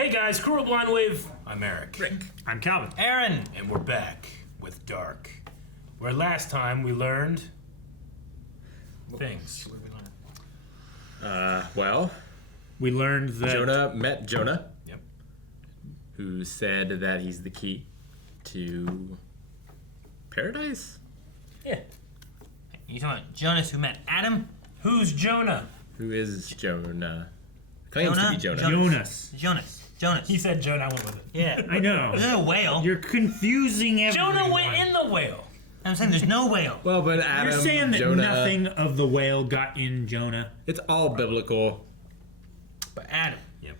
Hey guys, Crew of Blind Wave. I'm Eric. Rick. I'm Calvin. Aaron. And we're back with Dark. Where last time we learned things. What did we learn? Well, we learned that Jonah met Jonah. Yep. Who said that he's the key to paradise? Yeah. You talking about Jonas who met Adam? Who's Jonah? Who is Jonah? Claims to be Jonah. Jonas. He said Jonah, I went with it. Yeah. I know. There's no whale. You're confusing everyone. Jonah went in the whale. I'm saying there's no whale. Well, but Adam, You're saying that Jonah, nothing of the whale got in Jonah. It's all biblical. But Adam. Yep.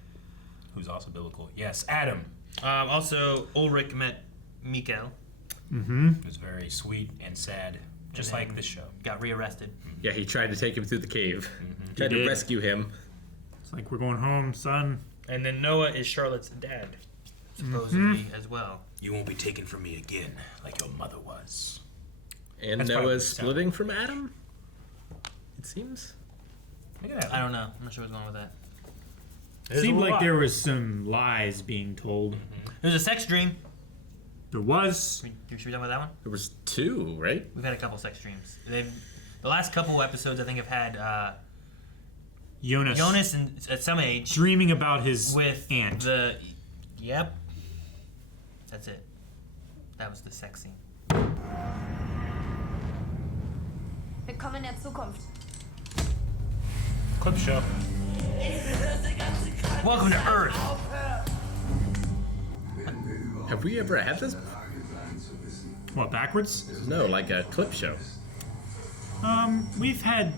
Who's also biblical. Yes, Adam. Also, Ulrich met Mikkel. Mm-hmm. It was very sweet and sad, just like this show. Got rearrested. Yeah, he tried to take him through the cave. Mm-hmm. Tried He to did. rescue him. It's like, we're going home, son. And then Noah is Charlotte's dad, supposedly, as well. You won't be taken from me again, like your mother was. And That's probably Noah's the sound. splitting from Adam, it seems. Look at that. I don't know. I'm not sure what's going on with that. There's Seemed a like lot. there was some lies being told. There's a sex dream. There was. Should we talk about that one? There was two, right? We've had a couple sex dreams. The last couple episodes, I think, have had Jonas and at some age dreaming about his with aunt. Yep. That's it. That was the sex scene. Willkommen in der Zukunft. Clip show. Welcome to Earth. Have we ever had this? What, backwards? No, like a clip show. We've had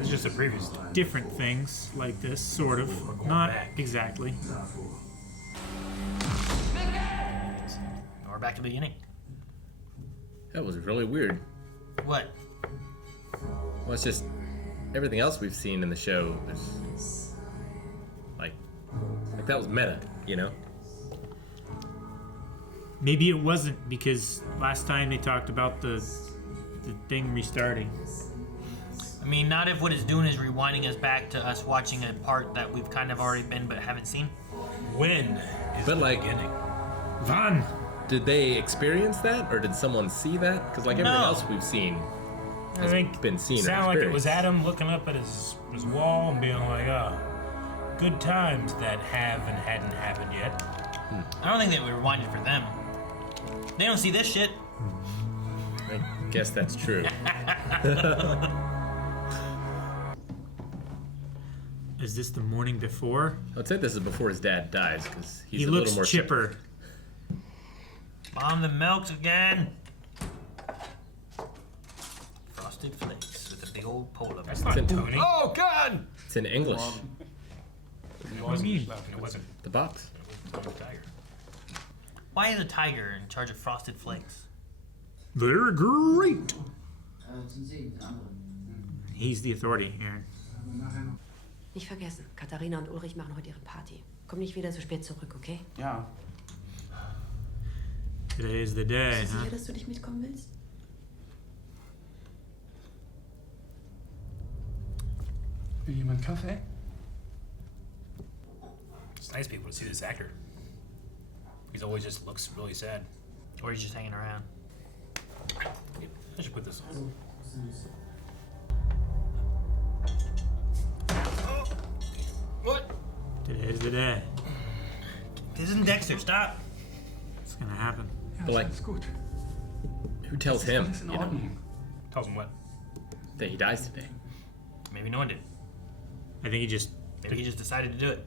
It's just a previous time. different things like this, sort of. Not back. exactly. We're back to the beginning. That was really weird. What? Well, it's just everything else we've seen in the show is like that was meta, you know? Maybe it wasn't, because last time they talked about the thing restarting. I mean, not if what it's doing is rewinding us back to us watching a part that we've kind of already been but haven't seen. When is But the like- beginning? Van! Did they experience that, or did someone see that? Because like everything No. else we've seen I has think been seen. or sound like it was experienced. Adam looking up at his wall and being like, oh, good times that have and hadn't happened yet. I don't think they were rewinded for them. They don't see this shit. I guess that's true. Is this the morning before? I'd say this is before his dad dies, because he's He a looks little more chipper. Bomb the milks again. Frosted Flakes with a big old polar bear. That's not Tony. Oh God! It's in English. It wasn't. It wasn't. The box. Tony Tiger. Why is a tiger in charge of Frosted Flakes? They're great! He's the authority, Aaron. Nicht vergessen, Katharina und Ulrich machen heute ihre Party. Komm nicht wieder so spät zurück, okay? Ja. Today is the day, Bist du huh? sicher, dass du dich mitkommen willst? Will jemand Kaffee? It's nice people to see this actor. He's always just looks really sad. Or he's just hanging around. I should put this on. What? Today is the day. This isn't Dexter, stop. It's gonna happen. Ja, But like- alles gut. Who tells him, Alles in you know, Ordnung. Tells him what? that he dies today? Maybe no one did. I think he just decided to do it.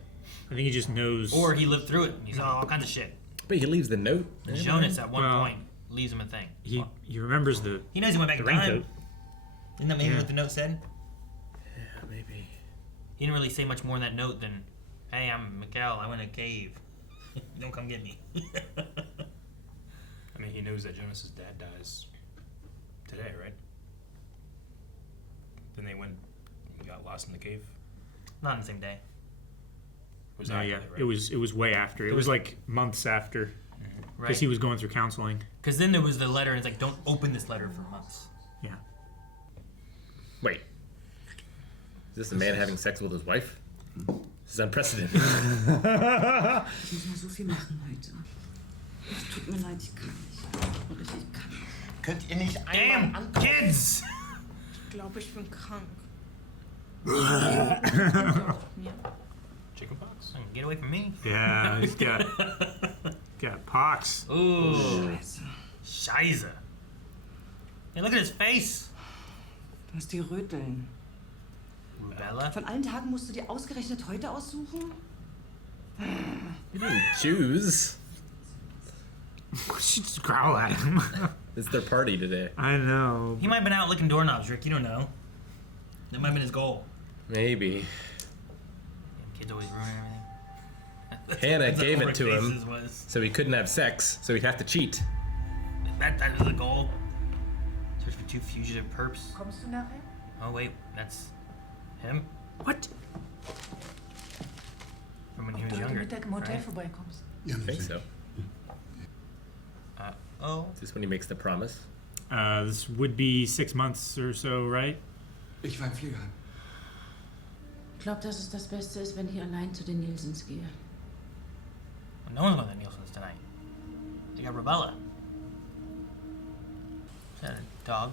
I think he just knows. Or he lived through it and he saw all kinds of shit. But he leaves the note. Jonas at one Well- point leaves him a thing. he remembers the He knows he went back the in time. raincoat. Isn't that maybe Yeah. what the note said? Yeah, maybe. He didn't really say much more in that note than, hey, I'm Mikkel, I went in a cave. Don't come get me. I mean, he knows that Jonas's dad dies today, right? Then they went and got lost in the cave. Not on the same day. Was No, after yeah, that, right? it was way after. It was like months after, because Right? he was going through counseling. Because then there was the letter and it's like, don't open this letter for months. Yeah. Wait. Is this a man having sex with his wife? This is unprecedented. Ich muss noch so viel machen heute. Es tut mir leid, ich kann nicht. Wirklich, ich kann nicht. Könnt ihr nicht Damn, einmal ankommen? kids! Ich glaube, ich bin krank. Chickenpox? Get away from me. Yeah, he's got pox. Ooh. Scheiße. Scheiße. Hey, look at his face. Du hast die Röteln. Rubella. Von allen Tagen musst du dir ausgerechnet heute aussuchen? You didn't choose. She just growl at him. It's their party today. I know. He might have been out licking doorknobs, Rick. You don't know. That might have been his goal. Maybe. Damn, kids always ruin everything. Hannah That's gave what it to Rick him, Faces was. so he couldn't have sex, so he'd have to cheat. That is the goal. Search for 2 fugitive perps. Kommst du nachher? Oh wait, that's him What? from when he Ob was du heute younger. Mittag im Hotel right? vorbeikommst? Ja, I think so. Oh, Is this when he makes the promise? This would be 6 months or so, right? Ich war im Pflegeheim. Ich glaube, dass es das Beste ist, wenn ich allein zu den Nielsens gehe. well, no one's going to the Nielsen's tonight. They got Rubella. Is that a dog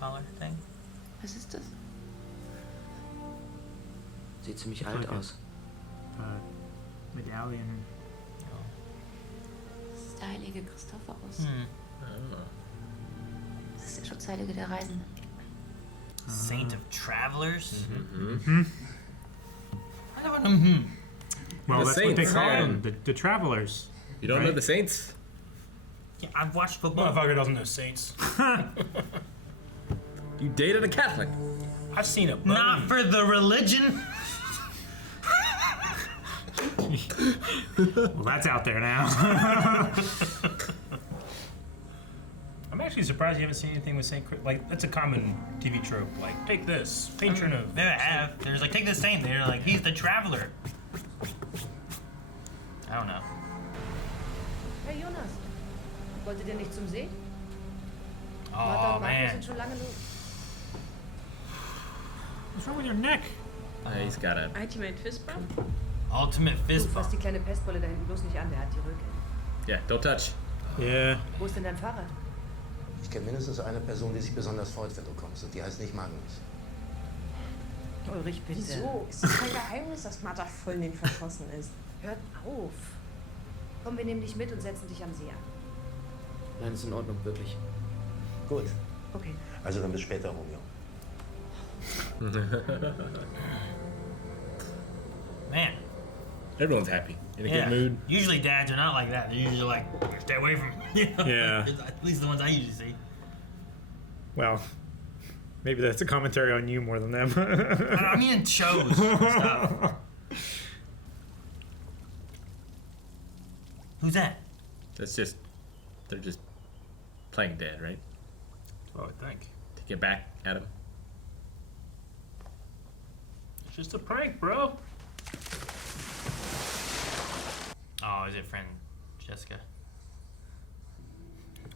collar thing? Was ist das? Sieht ziemlich alt aus. Medallion. Das ist der heilige Christophorus. Hmm. Das ist der Schutzheilige der Reisenden. Saint of Travelers? Mm-hmm. I don't know. Well, The that's what they Saints, call man. them, the travelers. You don't know Right. the Saints? Yeah, I've watched football. Motherfucker doesn't know saints. You dated a Catholic. I've seen a Not for the religion. Well, that's out there now. I'm actually surprised you haven't seen anything with Saint Chris. Like, that's a common TV trope. Like, take this, patron of. There I have. There's like, take this saint. They're like, he's the traveler. I don't know. Herr Jonas, wolltet ihr nicht zum See? Martha Oh und Magnus man. sind schon lange los. What's wrong with your neck? He's got a. Ultimate Fistbump? Ultimate fist Du fass bump. die kleine Pestbolle da hinten bloß nicht an, der hat die Rücke. Yeah, don't touch. Yeah. Wo ist denn dein Fahrrad? Ich kenne mindestens eine Person, die sich besonders freut, wenn du kommst. Und die heißt nicht Magnus. Ulrich, bitte. Wieso? Ist doch kein Geheimnis, dass Martha voll in den verschossen ist. Hört auf. Komm, wir nehmen dich mit und setzen dich am See ab. Nein, ist in Ordnung, wirklich. Gut. Okay. Also dann bis später, Romeo. Man. Everyone's happy. In a Yeah. good mood. Usually dads are not like that. They're usually like, stay away from me. You know? Yeah. At least the ones I usually see. Well, maybe that's a commentary on you more than them. I mean in shows and stuff. Who's that? That's just. They're just playing dead, right? Oh, I think. To get back at him. It's just a prank, bro. Oh, is it friend Jessica?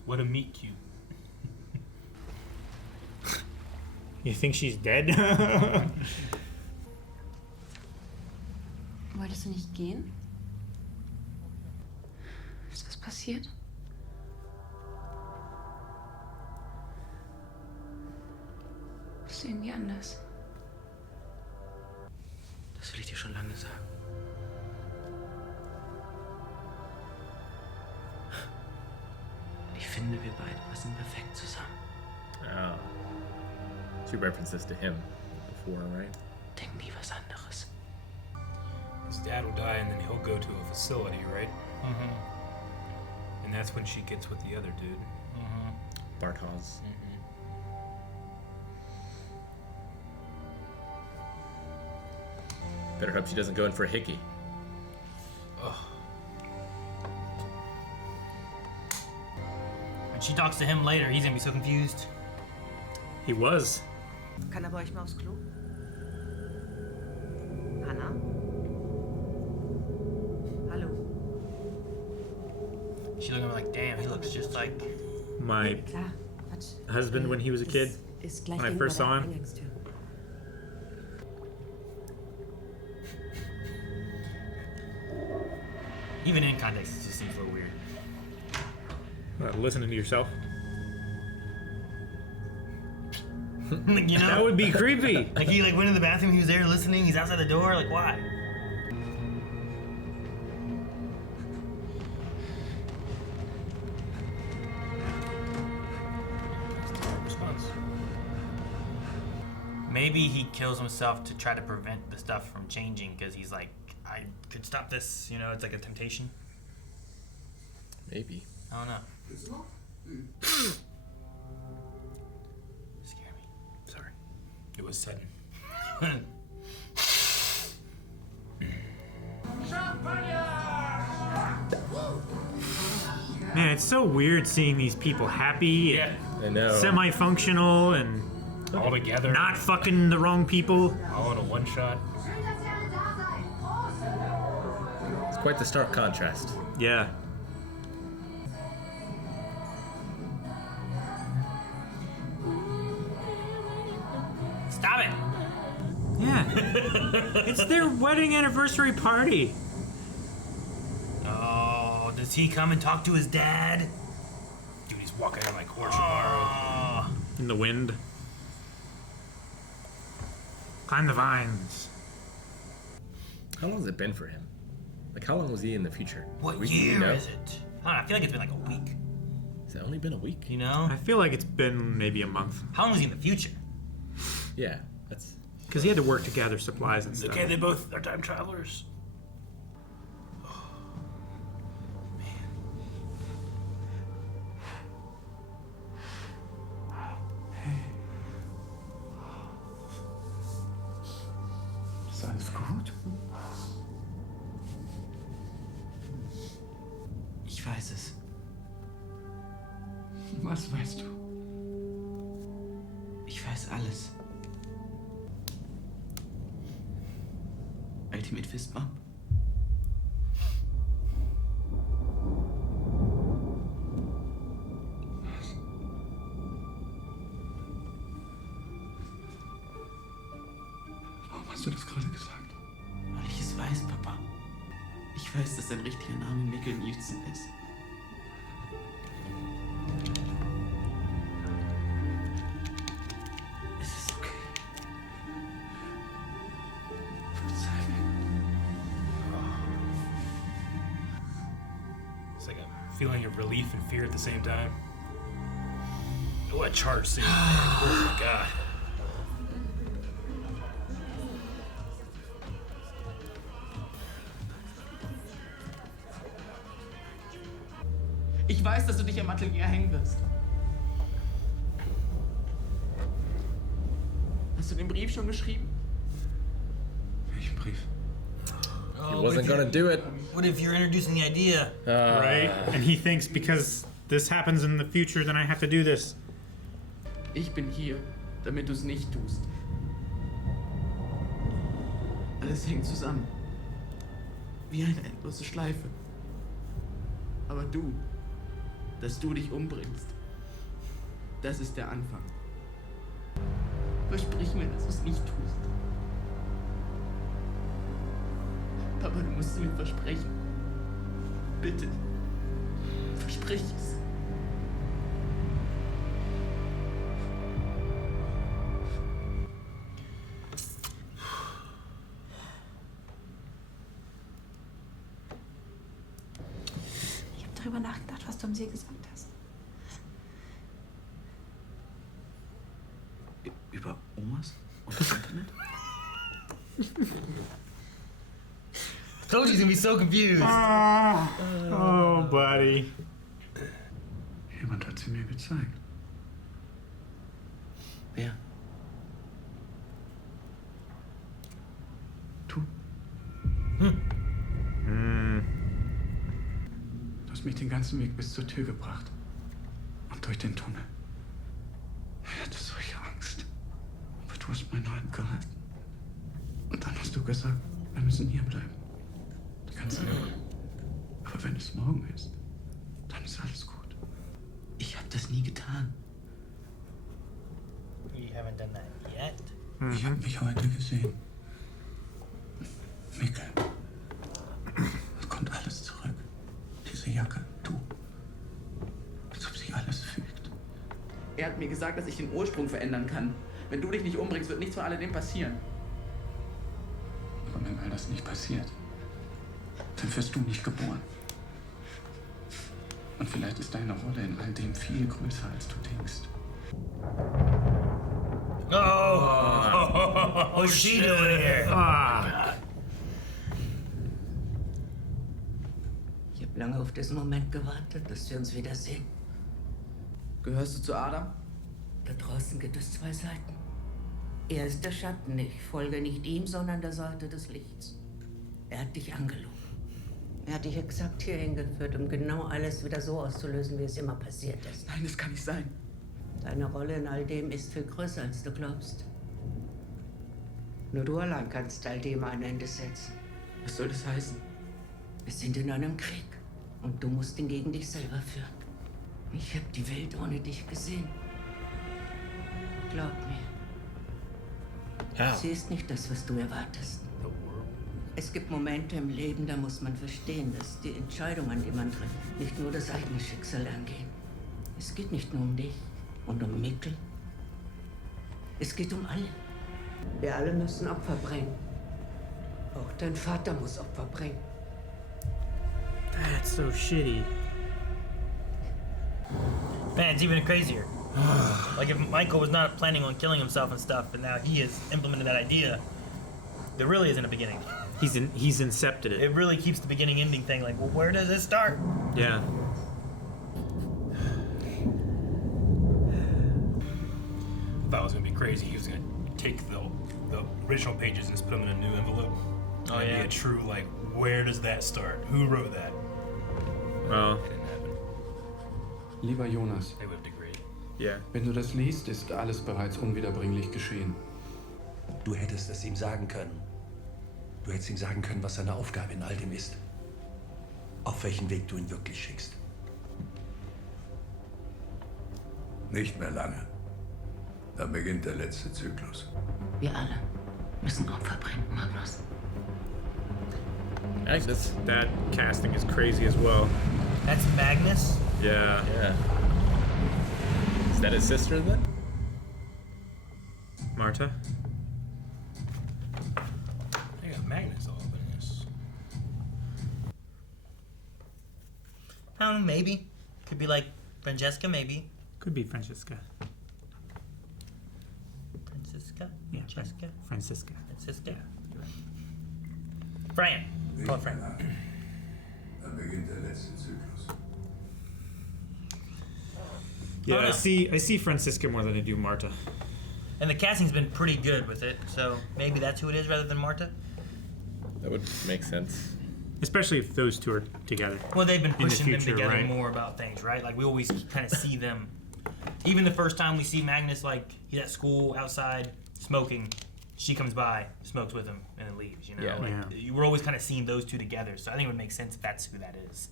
What a meet cute. You think she's dead? Wolltest du nicht gehen? Ist was passiert? Bist du irgendwie anders? Das will ich dir schon lange sagen. Ich finde, wir beide passen perfekt zusammen. Oh. She references to him before, right? Denk nie was anderes. His dad will die and then he'll go to a facility, right? Mm-hmm. And that's when she gets with the other dude. Mm-hmm. Barthoz. Better hope she doesn't go in for a hickey. When she talks to him later, he's gonna be so confused. He was. Kann er bei euch mal aufs Klo? Hanna? Hallo? She's looking at him like, damn, he looks just like. My Klar, Quatsch. husband when he was a kid. Ist gleich when I gegenüber first der saw him. Eingangstür. Even in context, it just seems a little weird. Listening to yourself. You know? That would be creepy. Like he went in the bathroom, he was there listening, he's outside the door, like why? Response. Maybe he kills himself to try to prevent the stuff from changing because he's like, I could stop this, you know, it's like a temptation. Maybe. I don't know. Scare me. Sorry. It was sudden. Man, it's so weird seeing these people happy, Yeah. I know. semi-functional, and All together. not fucking the wrong people. All in a one shot. It's quite the stark contrast. Yeah. Stop it! Yeah. It's their wedding anniversary party. Oh, does he come and talk to his dad? Dude, he's walking in like horse tomorrow. In the wind. Climb the vines. How long has it been for him? Like, how long was he in the future? What A week? year You know? is it? I don't know, I feel like it's been like a week. Has it only been a week? You know? I feel like it's been maybe a month. How long was he in the future? Yeah, that's. Because he had to work to gather supplies and stuff. Okay, they both are time travelers. Ist alles gut? Ich weiß es. Was weißt du? Ich weiß alles. Ultimate Fist Bump. Warum hast du das gerade gesagt? Weil ich es weiß, Papa. Ich weiß, dass dein richtiger Name Mikkel Nielsen ist. Es ist okay. Verzeih mir. It's like a feeling of relief and fear at the same time. What charge scene, man. Oh my god. Ich weiß, dass du dich am Atelier hängen wirst. Hast du den Brief schon geschrieben? Welchen Brief? He wasn't gonna do it. What if you're introducing the idea? Right? And he thinks because this happens in the future, then I have to do this. Ich bin hier, damit du es nicht tust. Alles hängt zusammen. Wie eine endlose Schleife. Aber du, dass du dich umbringst, das ist der Anfang. Versprich mir, dass du es nicht tust. Papa, du musst es mir versprechen. Bitte. Versprich es. Ich habe darüber nachgedacht, was du am See gesagt hast. Über Omas und das Internet? Told you he's gonna be so confused. Oh, buddy. Jemand hat sie mir gezeigt. Wer? Du. Du hast mich den ganzen Weg bis zur Tür gebracht. Und durch den Tunnel. Ich hatte solche Angst. Aber du hast meine Hand gehalten. Und dann hast du gesagt, wir müssen hier bleiben. Die ganze Nacht. Aber wenn es morgen ist, dann ist alles gut. Ich habe das nie getan. You haven't done that yet. Ich habe mich heute gesehen. Mikkel. Es kommt alles zurück. Er hat mir gesagt, dass ich den Ursprung verändern kann. Wenn du dich nicht umbringst, wird nichts von alledem passieren. Aber wenn all das nicht passiert, dann wirst du nicht geboren. Und vielleicht ist deine Rolle in all dem viel größer, als du denkst. Oh, what's she doing here? Ich habe lange auf diesen Moment gewartet, dass wir uns wiedersehen. Gehörst du zu Adam? Da draußen gibt es zwei Seiten. Er ist der Schatten. Ich folge nicht ihm, sondern der Seite des Lichts. Er hat dich angelogen. Er hat dich exakt hierhin geführt, um genau alles wieder so auszulösen, wie es immer passiert ist. Nein, das kann nicht sein. Deine Rolle in all dem ist viel größer, als du glaubst. Nur du allein kannst all dem ein Ende setzen. Was soll das heißen? Wir sind in einem Krieg und du musst ihn gegen dich selber führen. Ich habe die Welt ohne dich gesehen. Glaub mir. How? Sie ist nicht das, was du erwartest. Es gibt Momente im Leben, da muss man verstehen, dass die Entscheidungen, die man trifft, nicht nur das eigene Schicksal angehen. Es geht nicht nur um dich und um Mikkel. Es geht um alle. Wir alle müssen Opfer bringen. Auch dein Vater muss Opfer bringen. That's so shitty. Man, it's even crazier. Like if Michael was not planning on killing himself and stuff, and now he has implemented that idea, there really isn't a beginning. He's incepted it. It really keeps the beginning-ending thing like, well, where does it start? Yeah. Thought it was gonna be crazy. He was gonna take the original pages and just put them in a new envelope. Oh, It'd yeah. be a true like, where does that start? Who wrote that? Well, It didn't happen. Lieber Jonas, They would have agreed. yeah. wenn du das liest, ist alles bereits unwiederbringlich geschehen. Du hättest es ihm sagen können. Du hättest ihm sagen können, was seine Aufgabe in all dem ist. Auf welchen Weg du ihn wirklich schickst. Nicht mehr lange. Dann beginnt der letzte Zyklus. Wir alle müssen Opfer bringen, Magnus. That casting is crazy as well. That's Magnus? Yeah. Yeah. Is that his sister then? Marta? They got Magnus all up in this. I don't know, maybe. Could be like Francesca, maybe. Could be Franziska. Franziska? Yeah, Francesca? Franziska. Franziska? Fran. Call it Fran. Dann beginnt der letzte Zyklus. Yeah, Oh, no. I see Franziska more than I do Marta. And the casting's been pretty good with it, so maybe that's who it is rather than Marta. That would make sense. Especially if those two are together. Well, they've been in the pushing them future, together right? more about things, right? Like we always kind of see them. Even the first time we see Magnus, like he's at school outside smoking, she comes by, smokes with him, and then leaves. You know, Yeah. like, Yeah. you were always kind of seeing those two together. So I think it would make sense if that's who that is.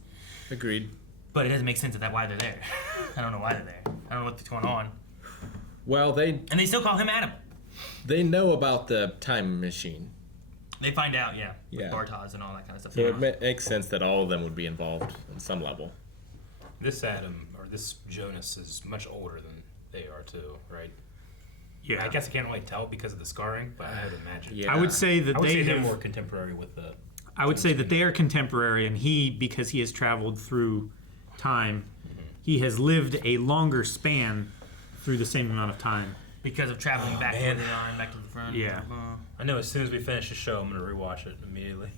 Agreed. But it doesn't make sense why they're there. I don't know why they're there. I don't know what's going on. Well, And they still call him Adam. they know about the time machine. They find out, yeah, with Yeah. Bartos and all that kind of stuff. So it makes sense that all of them would be involved on some level. This Adam, or this Jonas, is much older than they are too, right? Yeah. I guess I can't really tell because of the scarring, but I would imagine. Yeah. I would say that I would they say they're have, more contemporary with the. I would say that they are contemporary, and he, because he has traveled through time, he has lived a longer span through the same amount of time. Because of traveling back man. where they are and back to the front. Yeah. I know as soon as we finish the show, I'm gonna rewatch it immediately.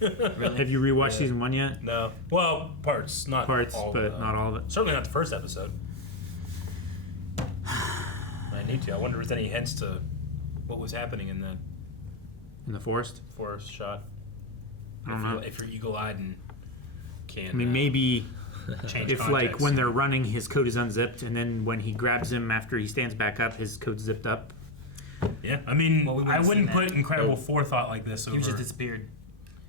Really? Have you rewatched season 1 yet? No, well, parts, not Parts, all but of them. not all of it. Certainly not the first episode. I need to. I wonder if there's any hints to what was happening in the In the forest? forest shot. I don't know. If you're eagle-eyed and can. I mean, maybe change if, like, context. when they're running, his coat is unzipped, and then when he grabs him after he stands back up, his coat's zipped up. Yeah, I mean, Well, we I wouldn't wouldn't seen put that. incredible forethought like this He over. was just disappeared.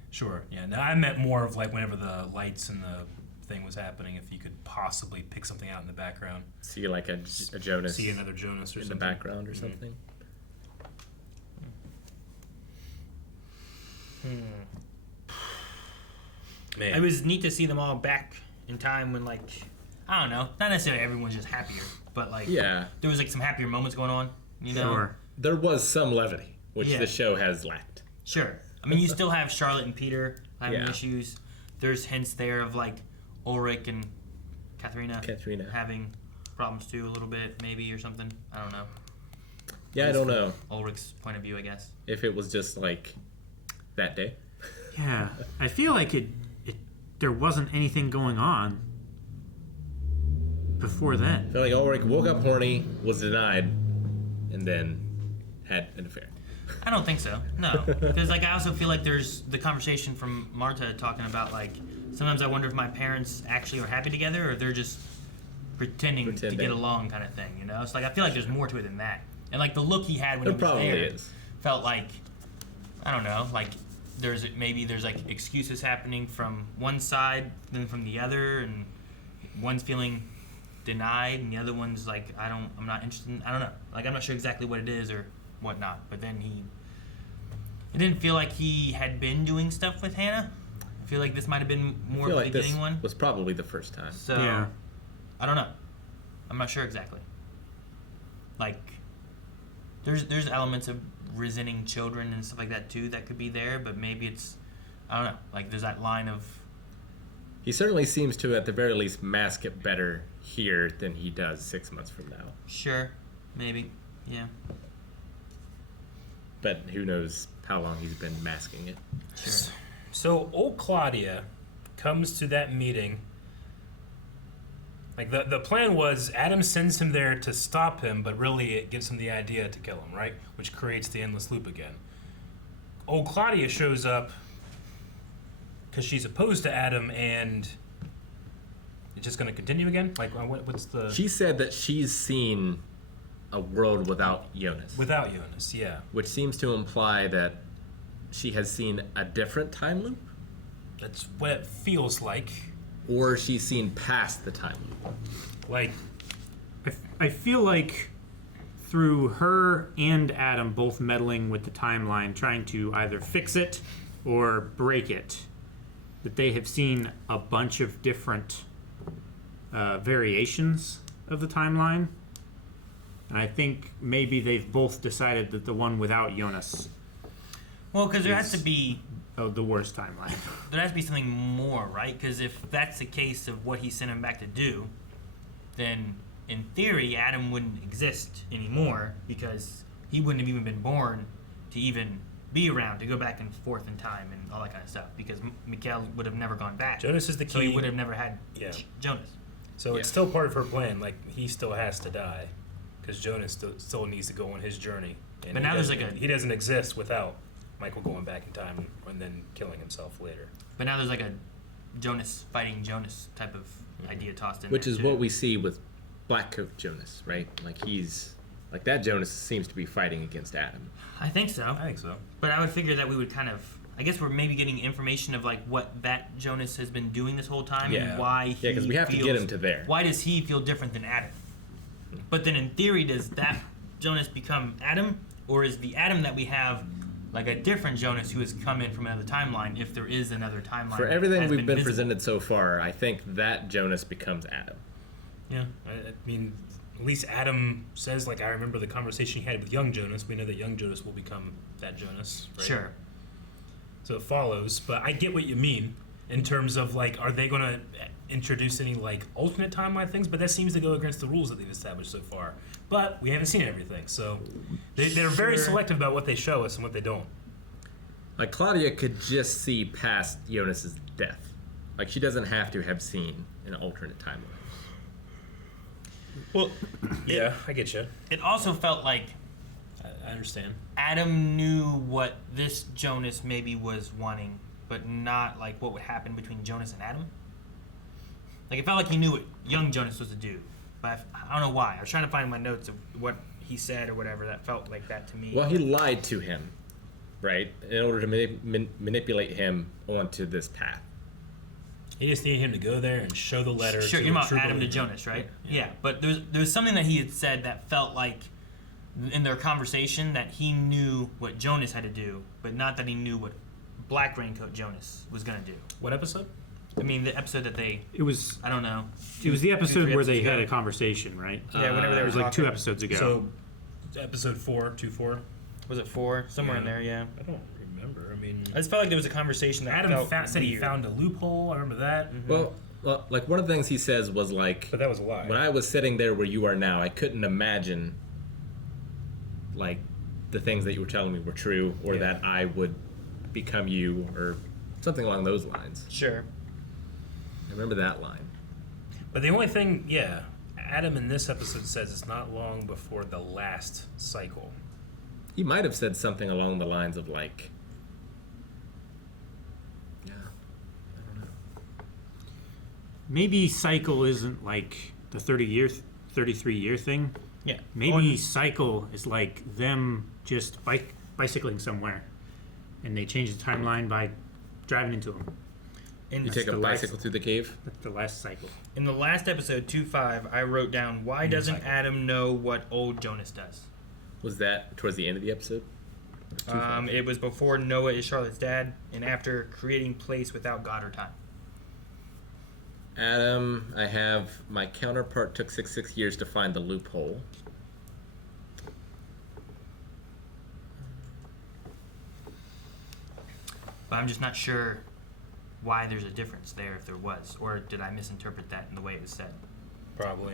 Sure. Yeah. No, I meant more of like whenever the lights and the thing was happening, if you could possibly pick something out in the background. See like a Jonas See another Jonas or in something the background or something. Man. It was neat to see them all back in time when, like, I don't know. Not necessarily everyone's just happier, but like Yeah. there was like some happier moments going on. You know. Sure. There was some levity, which Yeah. the show has lacked. Sure. I mean, you still have Charlotte and Peter having Yeah. issues. There's hints there of like Ulrich and Katharina having problems too, a little bit, maybe, or something. I don't know. Yeah, I don't know. Ulrich's point of view, I guess. If it was just like that day. Yeah, I feel like there wasn't anything going on before then. I feel like Ulrich woke up horny, was denied, and then had an affair. I don't think so. No, because like I also feel like there's the conversation from Marta talking about like sometimes I wonder if my parents actually are happy together or they're just pretending. To get along, kind of thing. You know, it's like I feel like there's more to it than that. And like the look he had when There he was probably there is. felt like I don't know, like there's like excuses happening from one side then from the other, and one's feeling denied and the other one's like I'm not interested in, I don't know, like I'm not sure exactly what it is or whatnot, but then it didn't feel like he had been doing stuff with Hannah. I feel like this might have been more of a beginning one. Was probably the first time. So I don't know, I'm not sure exactly. Like there's elements of resenting children and stuff like that too that could be there, but maybe it's, I don't know, like there's that line of, He certainly seems to, at the very least, mask it better here than he does 6 months from now. sure, maybe, yeah. But who knows how long he's been masking it. Sure. So old Claudia comes to that meeting. Like the plan was Adam sends him there to stop him, but really it gives him the idea to kill him, right? Which creates the endless loop again. Old Claudia shows up because she's opposed to Adam, and it's just going to continue again? Like, what's the... She said that she's seen a world without Jonas. Without Jonas, yeah. Which seems to imply that she has seen a different time loop? That's what it feels like. Or she's seen past the time loop. Like, I feel like through her and Adam both meddling with the timeline, trying to either fix it or break it, that they have seen a bunch of different variations of the timeline. And I think maybe they've both decided that the one without Jonas. Well, because there has to be... the worst timeline. There has to be something more, right? Because if that's the case of what he sent him back to do, then in theory, Adam wouldn't exist anymore because he wouldn't have even been born to even be around, to go back and forth in time and all that kind of stuff, because Mikkel would have never gone back. Jonas is the key. So he would have never had Jonas. So it's still part of her plan. Like, he still has to die because Jonas still needs to go on his journey. And But now there's like he doesn't exist without Michael going back in time and then killing himself later. But now there's like a Jonas fighting Jonas type of idea tossed in Which there is too. what we see with Blackcoat Jonas, right? Like like that Jonas seems to be fighting against Adam. I think so. I think so. But I would figure that we would kind of, I guess we're maybe getting information of like what that Jonas has been doing this whole time and why he because we have to get him to there. Why does he feel different than Adam? But then in theory, does that Jonas become Adam? Or is the Adam that we have like a different Jonas who has come in from another timeline, if there is another timeline? For that everything has we've been visible? presented so far, I think that Jonas becomes Adam. Yeah, I mean, at least Adam says, like, I remember the conversation he had with young Jonas. We know that young Jonas will become that Jonas, right? Sure. So it follows, but I get what you mean in terms of, like, are they going to introduce any, like, alternate timeline things? But that seems to go against the rules that they've established so far. But we haven't seen everything, so they're very selective about what they show us and what they don't. Like, Claudia could just see past Jonas's death. Like, she doesn't have to have seen an alternate timeline. Well, yeah, I get you. It also felt like I understand. Adam knew what this Jonas maybe was wanting, but not like what would happen between Jonas and Adam. Like it felt like he knew what young Jonas was to do, but I don't know why. I was trying to find my notes of what he said or whatever that felt like that to me. Well, he lied to him, right, in order to manipulate him onto this path. He just needed him to go there and show the letter. Sure, to you're about true Adam to believer. Jonas, right? Yeah. But there's something that he had said that felt like in their conversation that he knew what Jonas had to do, but not that he knew what Black Raincoat Jonas was going to do. What episode? I mean, the episode that they... It was... I don't know. It was the episode where they ago. had a conversation, right? Yeah, whenever they It were was like talking. 2 episodes ago. So, episode 4, 2-4. Was it 4? Somewhere in there, yeah. I don't remember. I mean, I just felt like there was a conversation that Adam felt said he weird. found a loophole. I remember that. Well, like one of the things he says was like, But that was a lie. when I was sitting there where you are now, I couldn't imagine like the things that you were telling me were true, or Yeah. that I would become you, or something along those lines. Sure. I remember that line. But the only thing, yeah, Adam in this episode says it's not long before the last cycle. He might have said something along the lines of like, yeah, I don't know. Maybe cycle isn't like the 33-year thing. Yeah. Maybe cycle is like them just bicycling somewhere, and they change the timeline by driving into them. In You take a bicycle through the cave? That's the last cycle. In the last episode, 2.5, I wrote down, why doesn't Adam know what old Jonas does? Was that towards the end of the episode? It was before Noah is Charlotte's dad, and after creating place without God or time. Adam, I have my counterpart took 6 years to find the loophole. But I'm just not sure why there's a difference there, if there was. Or did I misinterpret that in the way it was said? Probably.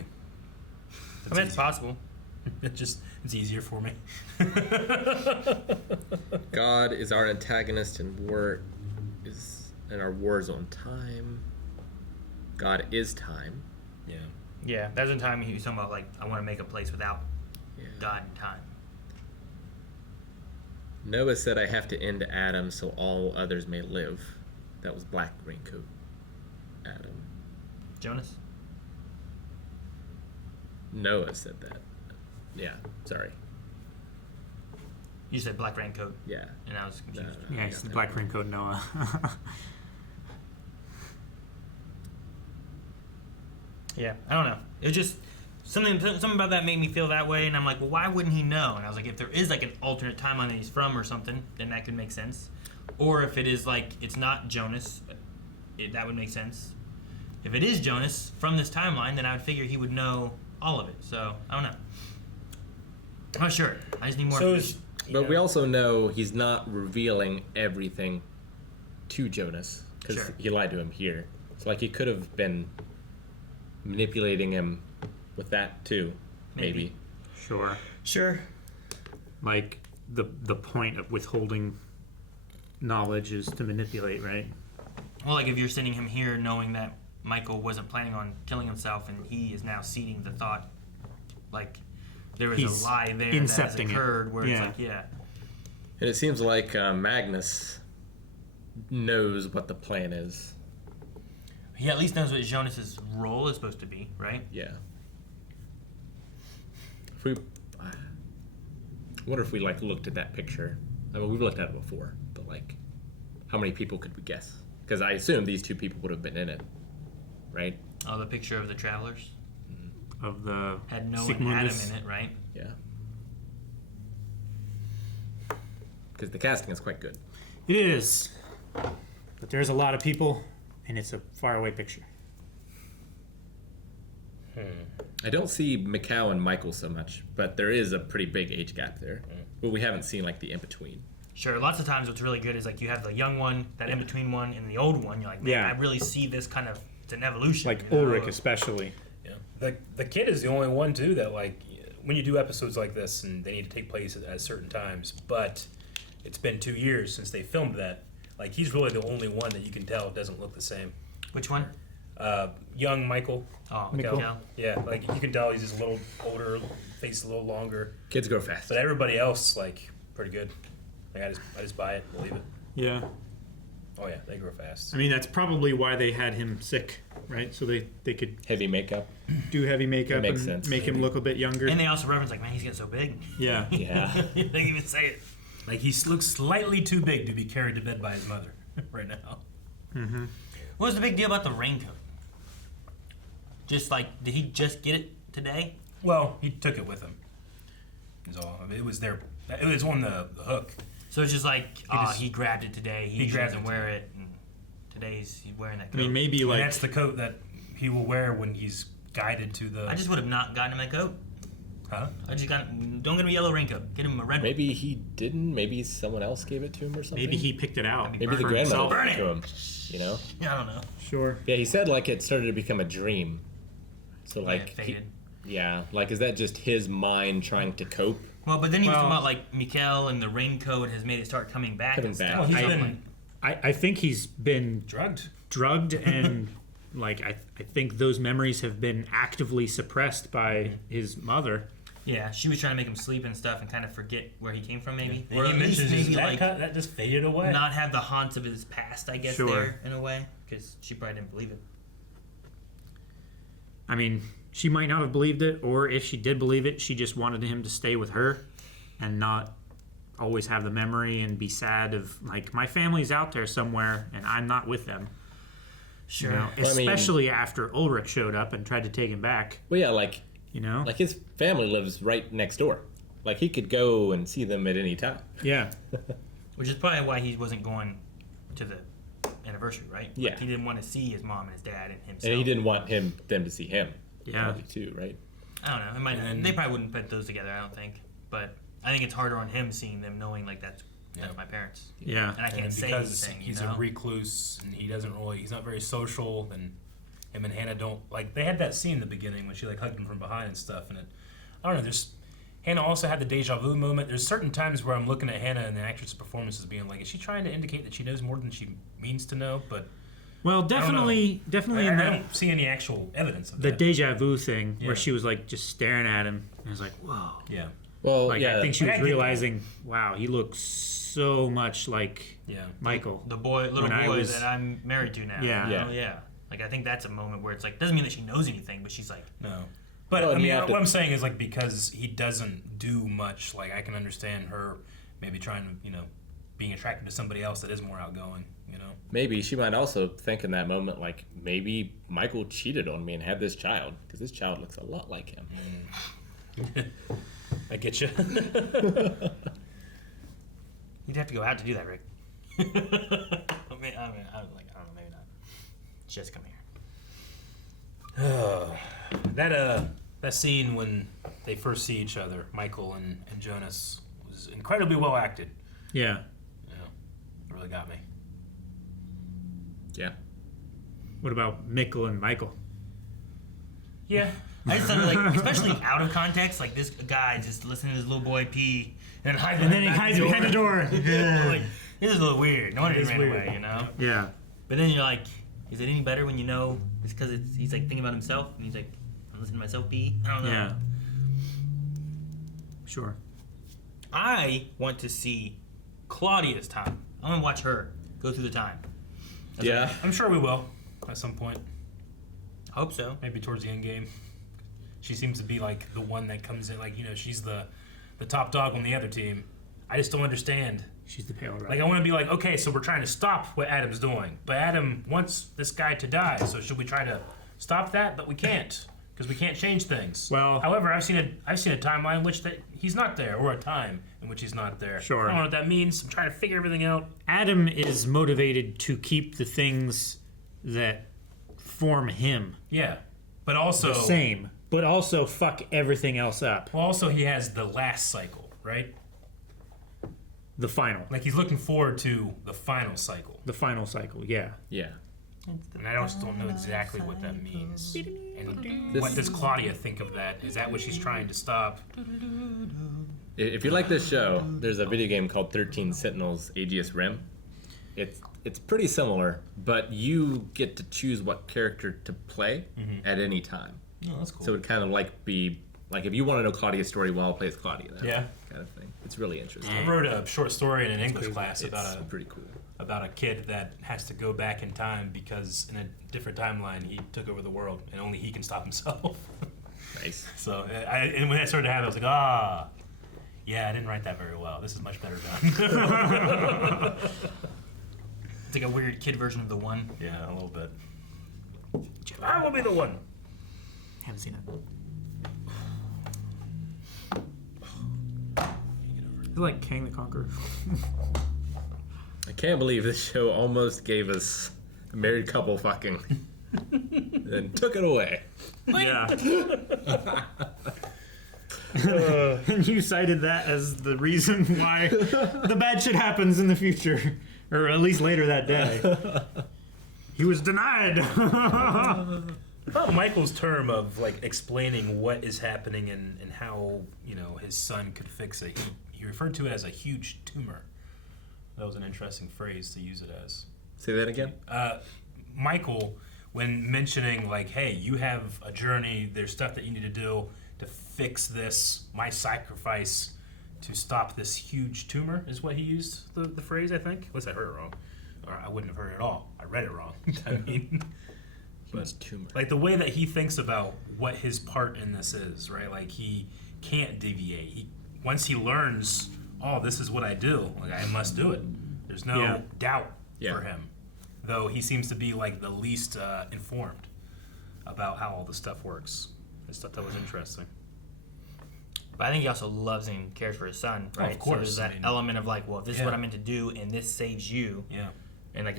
I mean, it's possible. It's easier for me. God is our antagonist and our war is on time. God is time. Yeah. Yeah, that's in time he was talking about, like, I want to make a place without God and time. Noah said I have to end Adam so all others may live. That was Black Raincoat. Adam. Jonas? Noah said that. Yeah, sorry. You said Black Raincoat. Yeah. And I was confused. Yeah, it's the Black Raincoat Noah. Yeah, I don't know. It was just something about that made me feel that way, and I'm like, well, why wouldn't he know? And I was like, if there is like an alternate timeline that he's from or something, then that could make sense. Or if it is like it's not Jonas, that would make sense. If it is Jonas from this timeline, then I would figure he would know all of it. So I don't know. I'm not sure. I just need more. But we also know he's not revealing everything to Jonas because Sure. he lied to him here. So like he could have been manipulating him with that too, maybe. Sure. Like the point of withholding knowledge is to manipulate, right? Well, like if you're sending him here knowing that Michael wasn't planning on killing himself and he is now seeding the thought, like there was He's a lie there that has incepting it. occurred where Yeah. it's like, yeah. And it seems like Magnus knows what the plan is. He at least knows what Jonas's role is supposed to be, right? Yeah. If we, I wonder if we like looked at that picture. I mean, we've looked at it before, but like, how many people could we guess? Because I assume these 2 people would have been in it, right? Oh, the picture of the travelers Of the had Noah and Adam in it, right? Yeah. Because the casting is quite good. It is. But there's a lot of people, and it's a faraway picture. I don't see Mikkel and Michael so much, but there is a pretty big age gap there. But we haven't seen like the in-between. Sure. Lots of times, what's really good is like you have the young one, that in between one, and the old one. You're like, man, Yeah. I really see this kind of. It's an evolution. Like you know? Ulrich, especially. Yeah. The kid is the only one too that like when you do episodes like this and they need to take place at certain times, but it's been 2 years since they filmed that. Like he's really the only one that you can tell doesn't look the same. Which one? Young Michael. Oh, Mikkel. Yeah, like you can tell he's just a little older, face a little longer. Kids grow fast. But everybody else like pretty good. Like I just buy it, believe it. Yeah. Oh yeah, they grow fast. I mean, that's probably why they had him sick, right? So they could heavy makeup, do heavy makeup, makes and sense. make him look a bit younger. And they also reference like, man, he's getting so big. Yeah. Yeah. They didn't even say it. Like he looks slightly too big to be carried to bed by his mother right now. Mm-hmm. What was the big deal about the raincoat? Just like, did he just get it today? Well, he took it with him. Is all. I mean, it was there. It was on the hook. So it's just like, he grabbed it today. He grabbed doesn't it wear it. And Today's he's wearing that I coat. mean, maybe And like that's the coat that he will wear when he's guided to the. I just would have not gotten him that coat. Huh? I just got. Don't get him a yellow raincoat. Get him a red one. Maybe he didn't. Maybe someone else gave it to him or something. maybe he picked it out. Maybe the for grandmother himself. gave it to him. You know? Yeah, I don't know. Sure. Yeah, he said like it started to become a dream. So like, Yeah, faded. like is that just his mind trying to cope? Well, but then he was talking about like Mikkel and the raincoat has made it start coming back. Coming and back. stuff. Oh, he's So, been I think he's been drugged. and like I think those memories have been actively suppressed by his mother. yeah, she was trying to make him sleep and stuff and kind of forget where he came from, maybe. Yeah. Or He at least mentions his maybe neck like cut, that just faded away. not have the haunts of his past, I guess, Sure. there in a way, because she probably didn't believe it. I mean, she might not have believed it, or if she did believe it, she just wanted him to stay with her and not always have the memory and be sad of like my family's out there somewhere and I'm not with them. Sure. You know, Well, I mean- especially after Ulrich showed up and tried to take him back. Well, yeah, like You know? like his family lives right next door. Like he could go and see them at any time. Yeah. Which is probably why he wasn't going to the anniversary, right? Yeah. Like, he didn't want to see his mom and his dad and himself. And he didn't want them to see him. Yeah. Probably too, right? I don't know. It might, they probably wouldn't put those together, I don't think. But I think it's harder on him seeing them knowing like that's my parents. Yeah. And I can't And say because anything, he's you know? a recluse and he's not very social, and him and Hannah don't like. They had that scene in the beginning when she like hugged him from behind and stuff, and I don't know. Hannah also had the deja vu moment. There's certain times where I'm looking at Hannah and the actress's performance as being like, is she trying to indicate that she knows more than she means to know? But Well, I definitely in I that don't see any actual evidence of the that. deja vu thing Yeah. where she was like just staring at him and I was like, whoa. Yeah. Well, Like yeah. I think she was I get that. realizing, wow, he looks so much like Michael. The little when I boy was- that I'm married to now. Yeah. You know? Yeah. Like, I think that's a moment where it's like, doesn't mean that she knows anything, but she's like, No. But Well, I and mean, you have what to- I'm saying is like because he doesn't do much. Like I can understand her maybe trying to being attracted to somebody else that is more outgoing. Maybe she might also think in that moment, like, maybe Michael cheated on me and had this child, because this child looks a lot like him. I get you. you'd have to go out to do that, Rick. I mean, I don't know, maybe not. Just come here. That scene when they first see each other, Michael and Jonas, was incredibly well acted. Yeah. It really got me. Yeah. What about Mikkel and Michael? Yeah. I just thought, like, especially out of context, like this guy just listening to his little boy pee and And then he hides behind the door. Yeah. Like, this is a little weird. No wonder he It is ran weird. away, you know? Yeah. But then you're like, is it any better when you know it's because he's like thinking about himself and he's like, I'm listening to myself pee? I don't know. Yeah. Sure. I want to see Claudia's time. I want to watch her go through the time. Yeah. I'm sure we will at some point. I hope so. Maybe towards the end game. She seems to be like the one that comes in, like she's the top dog on the other team. I just don't understand. She's the pale rider. Like I want to be like, okay, so we're trying to stop what Adam's doing, but Adam wants this guy to die. So should we try to stop that? But we can't because we can't change things. Well, however, I've seen a timeline in which he's not there, or a time in which he's not there. Sure. I don't know what that means. I'm trying to figure everything out. Adam is motivated to keep the things that form him Yeah, but also the same, but also fuck everything else up. Well, also he has the last cycle, right? The final. Like he's looking forward to the final cycle. The final cycle, yeah. Yeah. And I just don't know exactly what that means. And what does Claudia think of that? Is that what she's trying to stop? If you like this show, there's a video game called 13 Sentinels Aegis Rim. It's pretty similar, but you get to choose what character to play at any time. Oh, that's cool. So it kind of be like if you want to know Claudia's story, well, I'll play as Claudia. That Yeah. kind of thing. It's really interesting. I wrote a short story in an English class It's about pretty cool. about a kid that has to go back in time because in a different timeline he took over the world and only he can stop himself. Nice. So and when that started to happen, I was like, yeah, I didn't write that very well. This is much better done. It's like a weird kid version of The One. Yeah, a little bit. I will be the one. Haven't seen it. I like King the Conqueror. I can't believe this show almost gave us A married couple fucking. Then took it away. Yeah. And you cited that as the reason why the bad shit happens in the future, or at least later that day. He was denied. About Michael's term of like explaining what is happening and how his son could fix it. He referred to it as a huge tumor. That was an interesting phrase to use it as. Say that again. Michael, when mentioning like, hey, you have a journey. There's stuff that you need to do to fix this. My sacrifice to stop this huge tumor is what he used the phrase. I think. Unless I heard it wrong, or I wouldn't have heard it at all. I read it wrong. I mean. But, tumor. Like the way that he thinks about what his part in this is, right? Like he can't deviate. Once he learns, oh, this is what I do. Like I must do it. There's no doubt for him, though he seems to be like the least informed about how all this stuff works. I just thought that was interesting. But I think he also loves and cares for his son, right? Oh, of course. So there's that element of like, well, this is what I'm meant to do, and this saves you. Yeah. And like,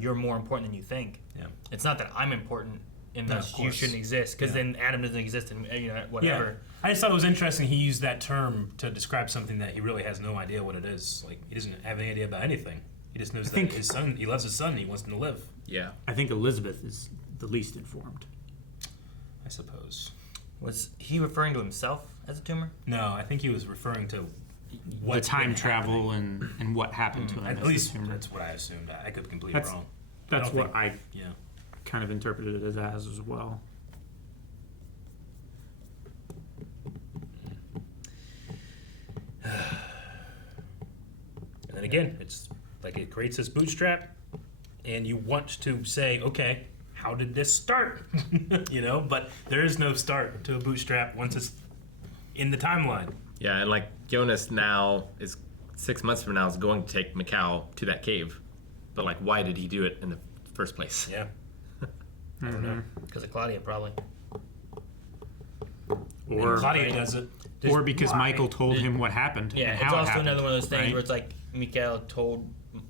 you're more important than you think. Yeah. It's not that I'm important, and thus you shouldn't exist, because then Adam doesn't exist, and whatever. Yeah. I just thought it was interesting. He used that term to describe something that he really has no idea what it is. Like he doesn't have any idea about anything. He just knows that his son. He loves his son. And he wants him to live. Yeah. I think Elizabeth is the least informed. I suppose. Was he referring to himself as a tumor? No, I think he was referring to the time travel and what happened to him. At least that's what I assumed. I could be completely wrong. That's what I kind of interpreted it as well. And then again, it's like it creates this bootstrap, and you want to say, okay, how did this start? But there is no start to a bootstrap once it's in the timeline. Yeah, and like Jonas now is 6 months from now is going to take Mikkel to that cave, but like, why did he do it in the first place? Yeah, I don't know. Because of Claudia, probably. Or Claudia does it. Or because Michael told him what happened. Yeah, and it's how also it happened, another one of those things right? where it's like Mikkel told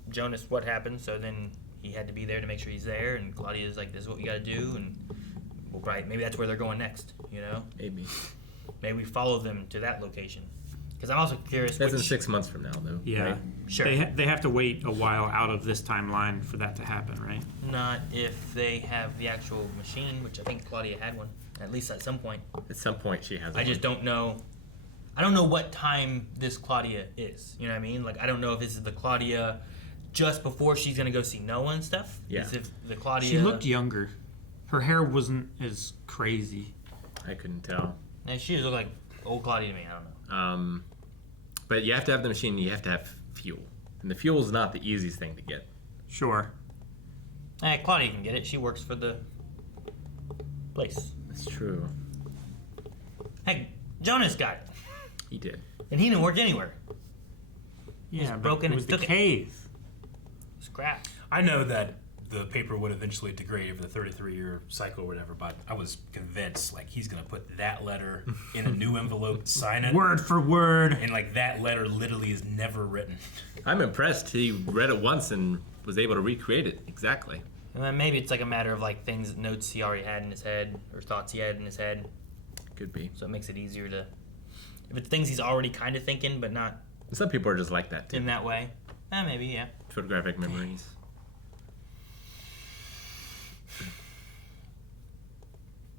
Jonas what happened, so then he had to be there to make sure he's there, and Claudia's like, this is what we got to do, and maybe that's where they're going next, Maybe we follow them to that location. Because I'm also curious. That's in 6 months from now, though. Yeah, right? Sure. They have to wait a while out of this timeline for that to happen, right? Not if they have the actual machine, which I think Claudia had one, at least at some point. At some point she has I just don't know. I don't know what time this Claudia is. You know what I mean? Like, I don't know if this is the Claudia just before she's going to go see Noah and stuff. Yeah. Is if the Claudia... She looked younger. Her hair wasn't as crazy. I couldn't tell. And she just looked like old Claudia to me. I don't know. But you have to have the machine, you have to have fuel. And the fuel is not the easiest thing to get. Sure. Claudia can get it. She works for the place. That's true. Hey, Jonas got it. He did. And he didn't work anywhere. Yeah, He's broken it was and the took cave. Scrap. I know that the paper would eventually degrade over the 33-year cycle or whatever, but I was convinced like he's gonna put that letter in a new envelope, sign it word for word, and like that letter literally is never written. I'm impressed. He read it once and was able to recreate it exactly. And then maybe it's like a matter of like notes he already had in his head or thoughts he had in his head. Could be. So it makes it easier to. If it's things he's already kind of thinking, but not. Some people are just like that too. In that way. Maybe, yeah. Photographic memories.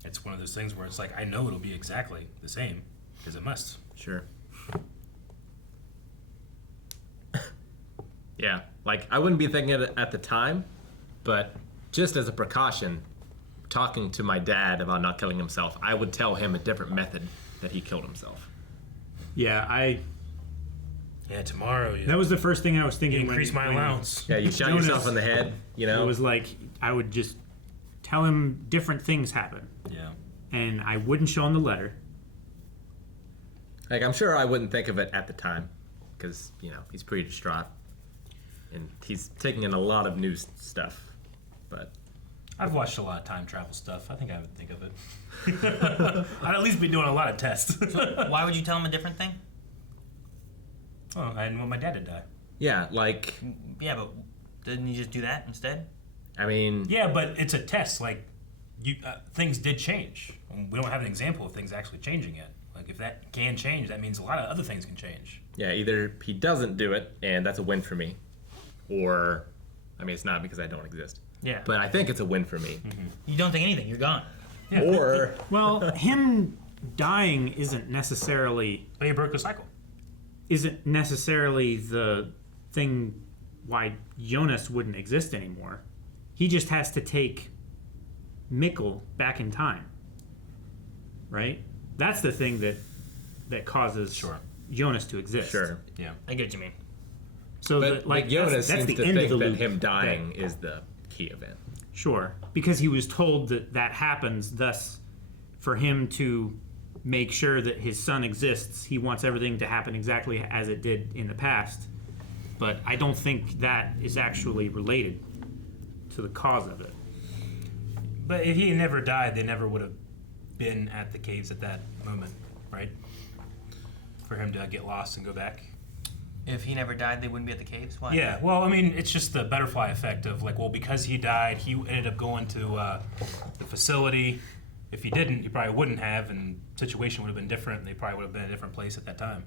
It's one of those things where it's like I know it'll be exactly the same because it must. Sure. Yeah, like I wouldn't be thinking it at the time, but just as a precaution, talking to my dad about not killing himself, I would tell him a different method that he killed himself. Yeah, tomorrow. Yeah. That was the first thing I was thinking. Increase my allowance. Yeah, you shot yourself in the head. You know, it was like I would just tell him different things happen. Yeah. And I wouldn't show him the letter. Like I'm sure I wouldn't think of it at the time, because he's pretty distraught, and he's taking in a lot of new stuff. But I've watched a lot of time travel stuff. I think I would think of it. I'd at least be doing a lot of tests. So why would you tell him a different thing? Oh, I didn't want my dad to die. Yeah, like... Yeah, but didn't you just do that instead? I mean... Yeah, but it's a test. Like, things did change. We don't have an example of things actually changing yet. Like, if that can change, that means a lot of other things can change. Yeah, either he doesn't do it, and that's a win for me, or... I mean, it's not because I don't exist. Yeah. But I think it's a win for me. Mm-hmm. You don't think anything, you're gone. Yeah. Or... Well, him dying isn't necessarily... But he broke the cycle. Isn't necessarily the thing why Jonas wouldn't exist anymore. He just has to take Mikkel back in time. Right? That's the thing that causes Jonas to exist. Sure. Yeah. I get what you mean. So but Jonas that's seems the to end think of the that loop. him dying is the key event. Sure. Because he was told that happens, thus for him to make sure that his son exists, he wants everything to happen exactly as it did in the past. But I don't think that is actually related to the cause of it. But if he had never died, they never would have been at the caves at that moment, right? For him to get lost and go back. If he never died, they wouldn't be at the caves? Why? Yeah, well, I mean, it's just the butterfly effect of, like, well, because he died, he ended up going to the facility. If he didn't, he probably wouldn't have, and the situation would have been different, and they probably would have been in a different place at that time.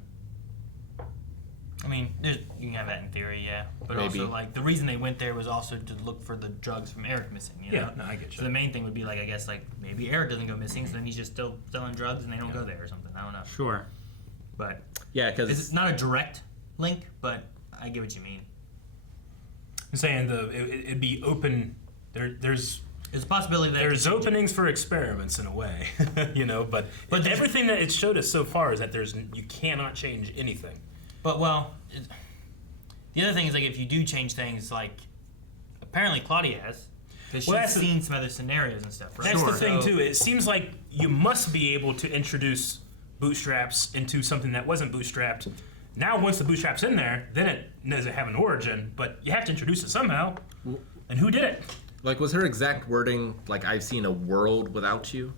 I mean, you can have that in theory, yeah. But Maybe. also, like, the reason they went there was also to look for the drugs from Eric missing, you know? Yeah, no, I get you. So the main thing would be, like, I guess, like, maybe Eric doesn't go missing, so then he's just still selling drugs and they don't go there or something. I don't know. Sure. But Yeah, because... it's not a direct link, but I get what you mean. I'm saying it'd be open. There's a possibility that there's openings for experiments in a way, you know. But everything that it showed us so far is that you cannot change anything. But the other thing is, like, if you do change things, like, apparently Claudia has, because she's seen some other scenarios and stuff, right? That's the thing too. It seems like you must be able to introduce bootstraps into something that wasn't bootstrapped. Now, once the bootstrap's in there, then it doesn't have an origin, but you have to introduce it somehow. And who did it? Like, was her exact wording, like, I've seen a world without you?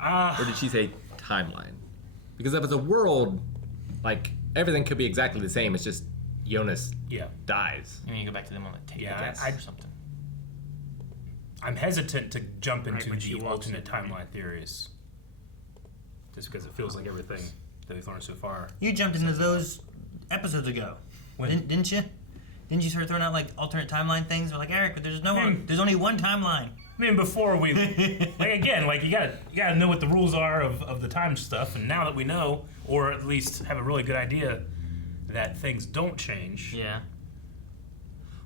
Or did she say timeline? Because if it's a world, like, everything could be exactly the same. It's just Jonas dies. I mean, you go back to them on the tape, or something. I'm hesitant to jump into the alternate timeline theories. Just because it feels like everything that we've learned so far. You jumped into those episodes ago, didn't you? Didn't you start throwing out, like, alternate timeline things? We're like, Eric, but there's there's only one timeline. I mean, before we, like, again, like, you gotta know what the rules are of the time stuff, and now that we know, or at least have a really good idea that things don't change. Yeah.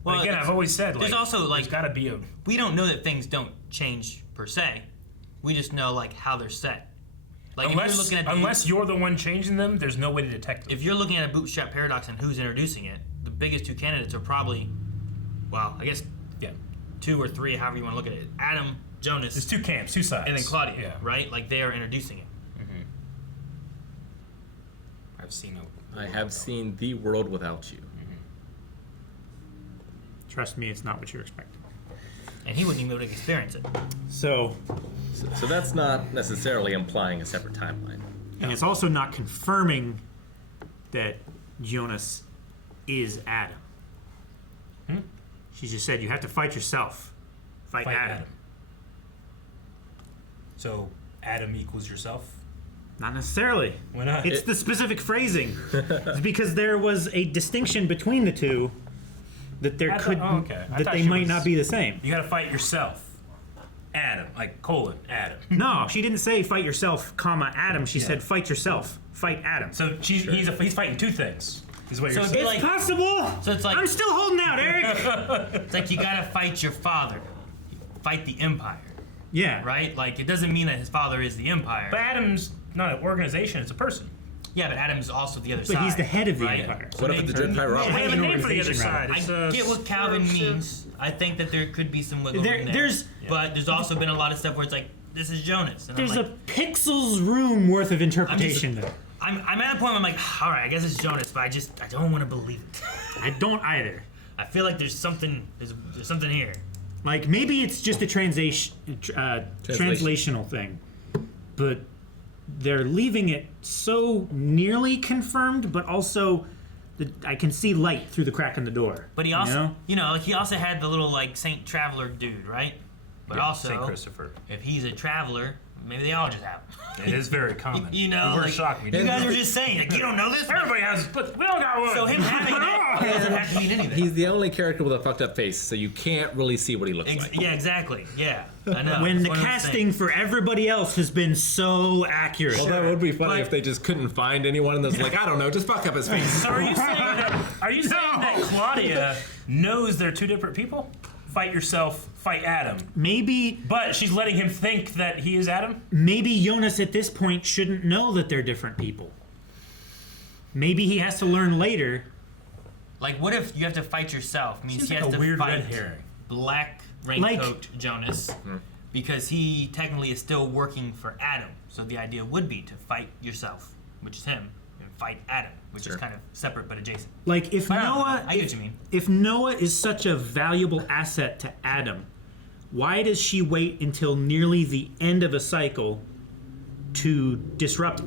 Well, but again, I've always said, like, there's also, like, there's gotta be we don't know that things don't change per se. We just know, like, how they're set. Like, unless you're the one changing them, there's no way to detect them. If you're looking at a bootstrap paradox and who's introducing it, the biggest two candidates are probably, well, I guess, 2 or 3, however you want to look at it. Adam, Jonas. There's 2 camps, 2 sides. And then Claudia, right? Like, they are introducing it. Mm-hmm. I've seen it. I have seen The World Without You. Mm-hmm. Trust me, it's not what you're expecting. And he wouldn't even be able to experience it. So that's not necessarily implying a separate timeline. And it's also not confirming that Jonas is Adam. She just said you have to fight yourself. Fight Adam. So Adam equals yourself? Not necessarily. Why not? It's the specific phrasing. It's because there was a distinction between the two that there that they might not be the same. You got to fight yourself. Adam, like Adam. No, she didn't say fight yourself, Adam. She said fight yourself, fight Adam. So he's fighting 2 things. Is what you're saying. It's possible. So it's like, I'm still holding out, Eric. It's like you gotta fight your father, fight the Empire. Yeah. Right. Like, it doesn't mean that his father is the Empire. But Adam's not an organization; it's a person. Yeah, but Adam's also the other side. But he's the head of the Empire. What if it's a Dread Pirate? They have a name for the other side. I get what Calvin means. I think that there could be some wiggle room there. But there's also been a lot of stuff where it's like, this is Jonas. And there's like, a pixel's room worth of interpretation there. I'm at a point where I'm like, all right, I guess it's Jonas, but I don't want to believe it. I don't either. I feel like there's something here. Like, maybe it's just a translational thing, but they're leaving it so nearly confirmed, but also I can see light through the crack in the door. But he also, he also had the little like Saint Traveler dude, right? But Yeah, also, Saint Christopher. If he's a traveler, maybe they all just have them. It is very common. You know, we were like, shocked. you guys were just saying, like, you don't know this? Everybody has, but we all got one. So him having it doesn't have to mean anything. He's the only character with a fucked up face, so you can't really see what he looks like. Yeah, exactly. Yeah, I know. When That's the what I'm casting saying. for everybody else has been so accurate. Well, that would be funny if they just couldn't find anyone that's like, I don't know, just fuck up his face. So are you saying that Claudia knows they're two different people? Fight yourself, fight Adam. Maybe. But she's letting him think that he is Adam? Maybe Jonas at this point shouldn't know that they're different people. Maybe he has to learn later. Like, what if you have to fight yourself? Means Seems he like has a to weird fight red herring. Black Raincoat Jonas because he technically is still working for Adam. So the idea would be to fight yourself, which is him, and fight Adam, which is kind of separate but adjacent. Like if But Noah, I get what you mean. If Noah is such a valuable asset to Adam, why does she wait until nearly the end of a cycle to disrupt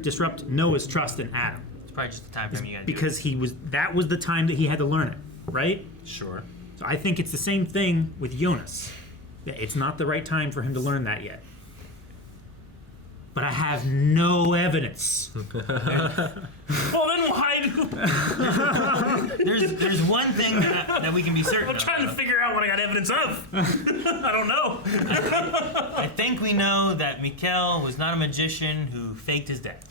disrupt Noah's trust in Adam? It's probably just the time frame you gotta Because that was the time that he had to learn it, right? Sure. So I think it's the same thing with Jonas. It's not the right time for him to learn that yet. But I have no evidence. Well, then why do... There's one thing that we can be certain I'm trying to figure out what I got evidence of. I don't know. I think we know that Mikkel was not a magician who faked his death.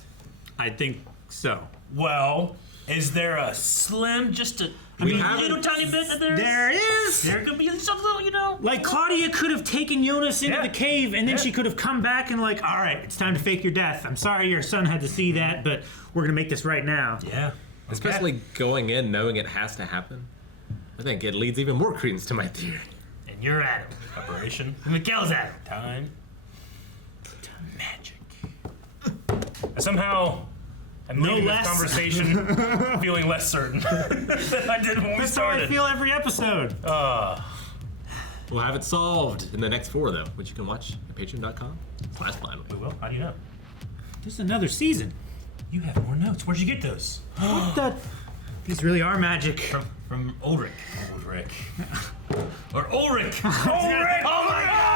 I think so. Well, is there a slim, just a little tiny bit that There is. There could be some little, Like Claudia could have taken Jonas into the cave, and then she could have come back and like, all right, it's time to fake your death. I'm sorry your son had to see that, but we're gonna make this right now. Yeah. Especially going in knowing it has to happen. I think it leads even more credence to my theory. And you're Adam. Preparation. Mikkel's Adam. Time. Magic. Somehow, I'm leaving this conversation feeling less certain than I did when we That's started. how I feel every episode. We'll have it solved in the next 4, though, which you can watch at patreon.com/blindly. We will? How do you know? There's another season. You have more notes. Where'd you get those? What the? These really are magic. From Ulrich. Ulrich. Or Ulrich. Ulrich! Oh my god!